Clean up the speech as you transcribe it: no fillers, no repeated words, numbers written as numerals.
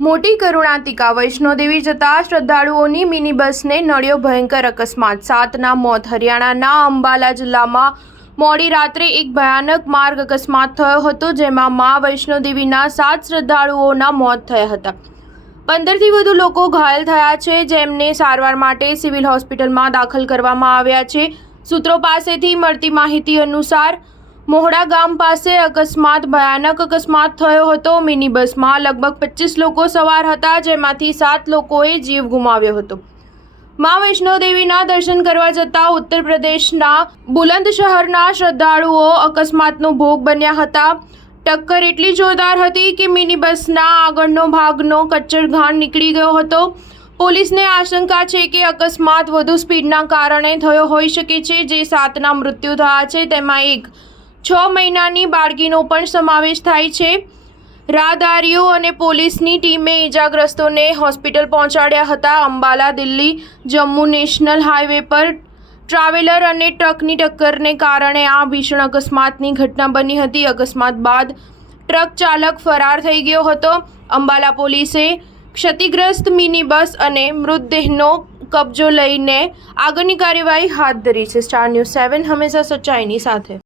મોટી કરુણાંતિકા વૈષ્ણોદેવી જતા શ્રદ્ધાળુઓની મિની બસને નડ્યો ભયંકર અકસ્માત। 7ના મોત। હરિયાણાના અંબાલા જિલ્લામાં મોડી રાત્રે એક ભયાનક માર્ગ અકસ્માત થયો હતો, જેમાં મા વૈષ્ણોદેવીના 7 શ્રદ્ધાળુઓના મોત થયા હતા। 15થી વધુ લોકો ઘાયલ થયા છે, જેમને સારવાર માટે સિવિલ હોસ્પિટલમાં દાખલ કરવામાં આવ્યા છે। સૂત્રો પાસેથી મળતી માહિતી અનુસાર મોહડા ગામ પાસે ભયાનક અકસ્માત થયો હતો। મિની બસમાં લગભગ 25 લોકો સવાર હતા, જેમાંથી 7 લોકોએ જીવ ગુમાવ્યો હતો। મા વૈષ્ણોદેવીના દર્શન કરવા જતા ઉત્તર પ્રદેશના બુલંદશહરના શ્રદ્ધાળુઓ અકસ્માતનો ભોગ બન્યા હતા। ટક્કર એટલી જોરદાર હતી કે મિની બસના આગળનો ભાગનો કચ્ચરઘાણ નીકળી ગયો હતો। પોલીસને આશંકા છે કે અકસ્માત વધુ સ્પીડના કારણે થયો હોઈ શકે છે। જે 7ના મૃત્યુ થયા છે, તેમાં એક 6 મહિનાની બાળકીનો પણ સમાવેશ થાય છે। રાહદારીઓ અને પોલીસની ટીમે ઈજાગ્રસ્તોને હોસ્પિટલ પહોંચાડ્યા હતા। અંબાલા દિલ્હી જમ્મુ નેશનલ હાઈવે પર ટ્રાવેલર અને ટ્રકની ટક્કરને કારણે આ ભીષણ અકસ્માતની ઘટના બની હતી। અકસ્માત બાદ ટ્રક ચાલક ફરાર થઈ ગયો હતો। અંબાલા પોલીસે ક્ષતિગ્રસ્ત મિની બસ અને મૃતદેહનો કબજો લઈને આગળની કાર્યવાહી હાથ ધરી છે। સ્ટાર ન્યૂઝ 7 હંમેશા સચ્ચાઈની સાથે।